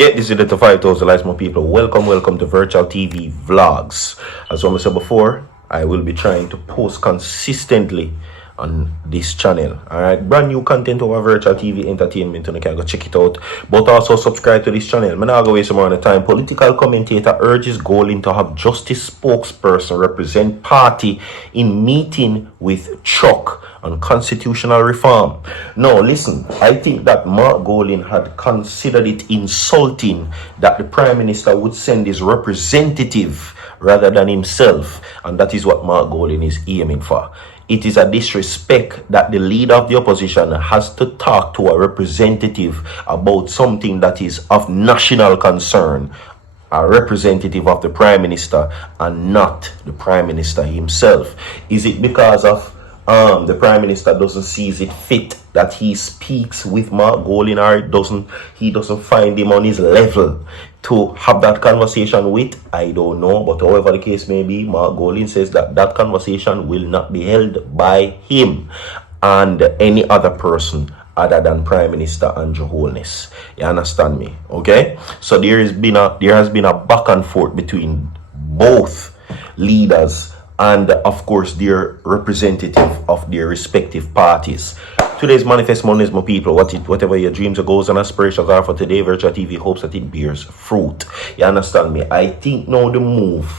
Get this to 5,000 likes, my people. Welcome to Virtual TV Vlogs. As I said before, I will be trying to post consistently on this channel. Alright, brand new content over Virtual TV Entertainment, and you can go check it out. But also subscribe to this channel. I'm not going to waste more time. Political commentator urges Golin to have justice spokesperson represent party in meeting with Chuck on constitutional reform. Now listen, I think that Mark Golin had considered it insulting that the Prime Minister would send his representative rather than himself, and that is what Mark Golin is aiming for. It is a disrespect that the leader of the opposition has to talk to a representative about something that is of national concern, a representative of the Prime Minister and not the Prime Minister himself. Is it because of the Prime Minister doesn't see it fit that he speaks with Mark Golin, or he doesn't find him on his level to have that conversation with? I don't know, but however the case may be, Mark Golin says that that conversation will not be held by him and any other person other than Prime Minister and HOLNESS. You understand me? Okay, so there has been a back and forth between both leaders and of course their representative of their respective parties. Today's Manifest Mondays, my people. Whatever your dreams or goals and aspirations are for today, Virtual TV hopes that it bears fruit. You understand me? I think now the move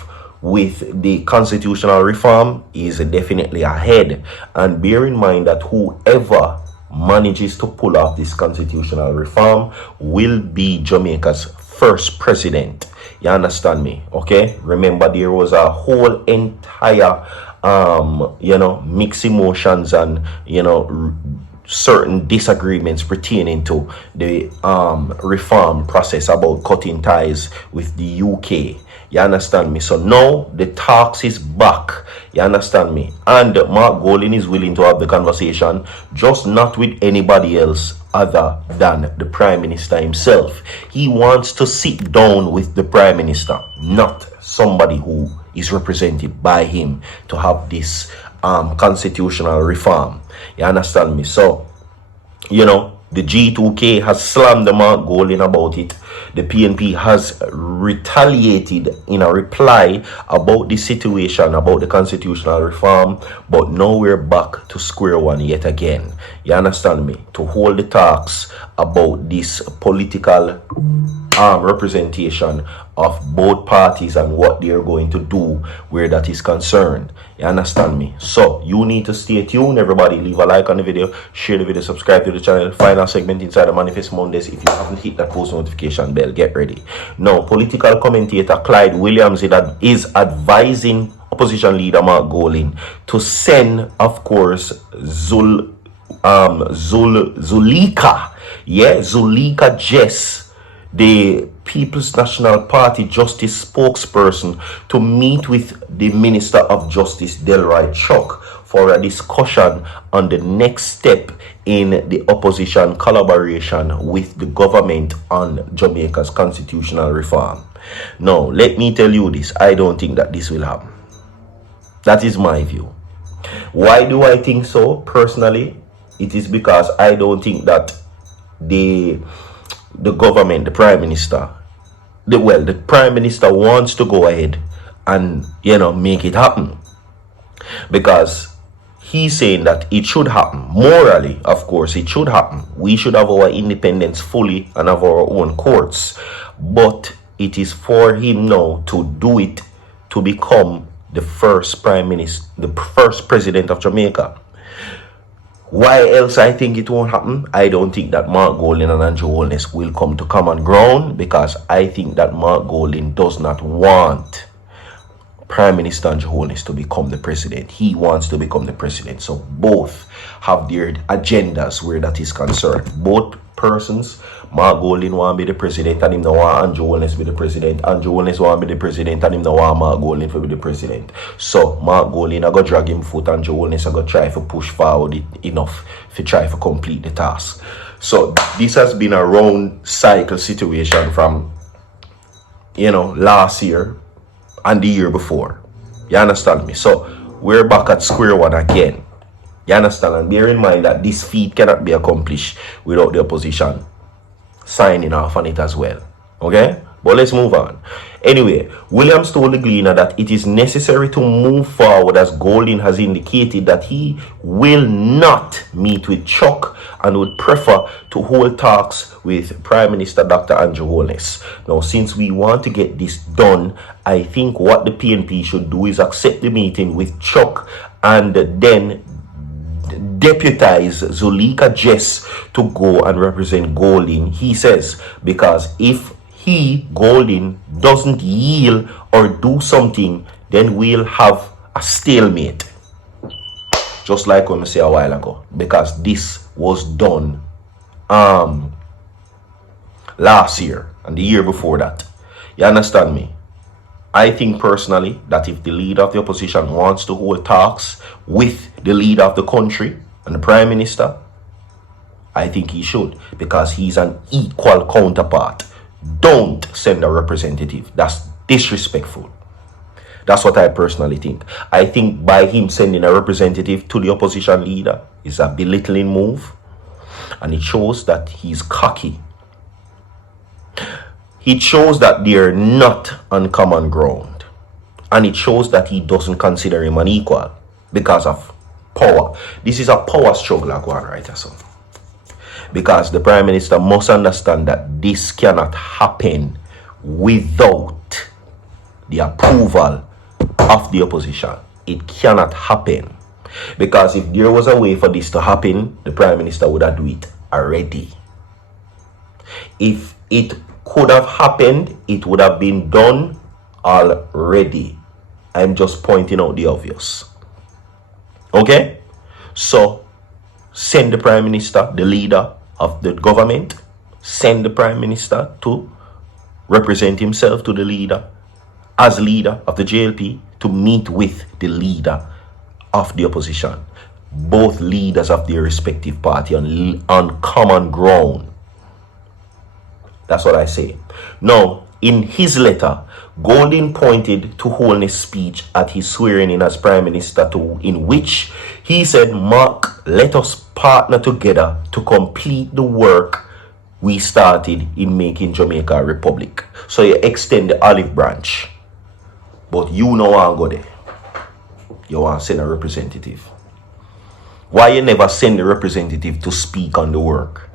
with the constitutional reform is definitely ahead. And bear in mind that whoever manages to pull off this constitutional reform will be Jamaica's first president. You understand me? Okay, remember there was a whole entire mixed emotions and certain disagreements pertaining to the reform process about cutting ties with the UK. You understand me? So now the talks is back. You understand me? And Mark Golin is willing to have the conversation, just not with anybody else other than the Prime Minister himself. He wants to sit down with the Prime Minister, not somebody who is represented by him, to have this constitutional reform. You understand me? So, the G2K has slammed the Mark Golin about it. The PNP has retaliated in a reply about the situation, about the constitutional reform, but now we're back to square one yet again. You understand me? To hold the talks about this political representation of both parties and what they're going to do where that is concerned. You understand me? So you need to stay tuned. Everybody, leave a like on the video, share the video, subscribe to the channel. Final segment inside the Manifest Mondays. If you haven't hit that post notification bell, get ready. Now, political commentator Clyde Williams is advising opposition leader Mark Golin to send, of course, Zulika Jess, the People's National Party Justice spokesperson, to meet with the Minister of Justice Delroy Chuck for a discussion on the next step in the opposition collaboration with the government on Jamaica's constitutional reform. Now, let me tell you this. I don't think that this will happen. That is my view. Why do I think so? Personally, it is because I don't think that the government, the Prime Minister, the Prime Minister wants to go ahead and make it happen, because he's saying that it should happen. Morally, of course, it should happen. We should have our independence fully and have our own courts, but it is for him now to do it, to become the first Prime Minister, the first President of Jamaica. Why else I think it won't happen? I don't think that Mark Golin and HOLNESS will come to common ground, because I think that Mark Golin does not want Prime Minister and HOLNESS to become the president. He wants to become the president. So both have their agendas where that is concerned. Both persons, Mark Golin want to be the president and him no want HOLNESS be the president, and HOLNESS want to be the president and him no want Mark Golin to be the president. So Mark Golin I go drag him foot, and HOLNESS I go try to push forward enough to try to complete the task. So this has been a round cycle situation from last year and the year before. You understand me? So we're back at square one again. You understand? And bear in mind that this feat cannot be accomplished without the opposition signing off on it as well. Okay? But let's move on. Anyway, Williams told the Gleaner that it is necessary to move forward as Golding has indicated that he will not meet with Chuck and would prefer to hold talks with Prime Minister Dr. Andrew Holness. Now, since we want to get this done, I think what the PNP should do is accept the meeting with Chuck and then deputize Zuleika Jess to go and represent Golding, he says, because if Golding doesn't yield or do something, then we'll have a stalemate. Just like when I said a while ago, because this was done last year and the year before that. You understand me? I think personally that if the leader of the opposition wants to hold talks with the leader of the country and the Prime Minister, I think he should, because he's an equal counterpart. Don't send a representative. That's disrespectful. That's what I personally think. I think by him sending a representative to the opposition leader is a belittling move, and it shows that he's cocky. It shows that they're not on common ground, and it shows that he doesn't consider him an equal because of power. This is a power struggle going right or so. Because the Prime Minister must understand that this cannot happen without the approval of the opposition. It cannot happen. Because if there was a way for this to happen, the Prime Minister would have done it already. If it could have happened, it would have been done already. I'm just pointing out the obvious. Okay? So, send the Prime Minister, the leader of the government, send the Prime Minister to represent himself to the leader, as leader of the JLP, to meet with the leader of the opposition. Both leaders of their respective party on common ground. That's what I say. Now, in his letter, Golding pointed to Holness' speech at his swearing in as Prime Minister, in which he said, "Mark, let us partner together to complete the work we started in making Jamaica a republic." So you extend the olive branch, but you know I go there. You want to send a representative. Why you never send the representative to speak on the work?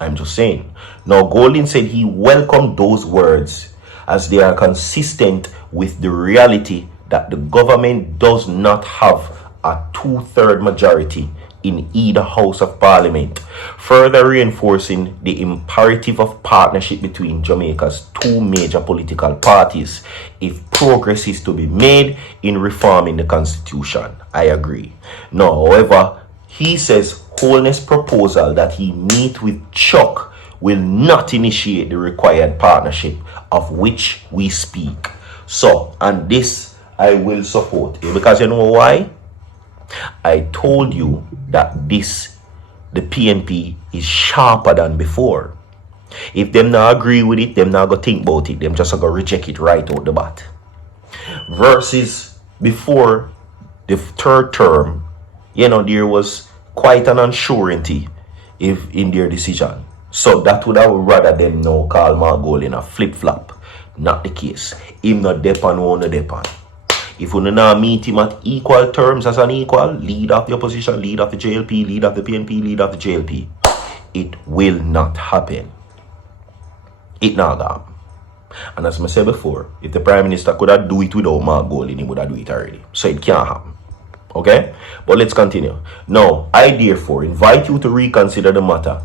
I'm just saying. Now, Golding said he welcomed those words as they are consistent with the reality that the government does not have a 2/3 majority in either House of Parliament, further reinforcing the imperative of partnership between Jamaica's two major political parties if progress is to be made in reforming the Constitution. I agree. Now, however, he says Holness' proposal that he meet with Chuck will not initiate the required partnership of which we speak. So, and this I will support, because you know why? I told you that the PNP is sharper than before. If them not agree with it, them not go think about it. Them just go reject it right out the bat. Versus before the third term, there was quite an unsurety in their decision. So that would have rather them now call Mark Golding a flip-flop. Not the case. Him not depend on the depend. If we not meet him at equal terms as an equal, leader of the opposition, leader of the JLP, leader of the PNP, leader of the JLP, it will not happen. It not happen. And as I said before, if the Prime Minister could have do it without Mark Golding, he would have do it already. So it can't happen. Okay? But let's continue. Now, I therefore invite you to reconsider the matter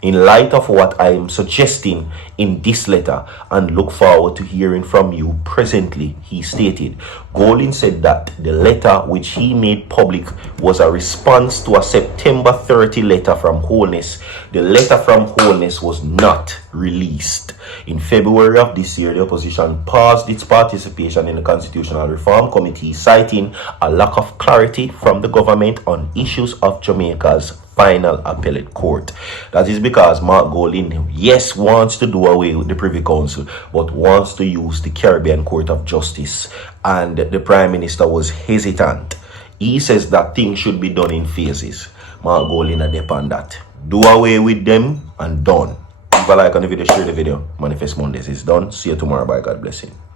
in light of what I am suggesting in this letter and look forward to hearing from you presently, he stated. Golding said that the letter which he made public was a response to a September 30 letter from Holness. The letter from Holness was not released. In February of this year, the opposition paused its participation in the Constitutional Reform Committee, citing a lack of clarity from the government on issues of Jamaica's final appellate court. That is because Mark Golding, yes, wants to do away with the Privy Council, but wants to use the Caribbean Court of Justice. And the Prime Minister was hesitant. He says that things should be done in phases. Mark Golding depend that. Do away with them and done. Leave a like on the video, share the video. Manifest Mondays is done. See you tomorrow. Bye. God bless you.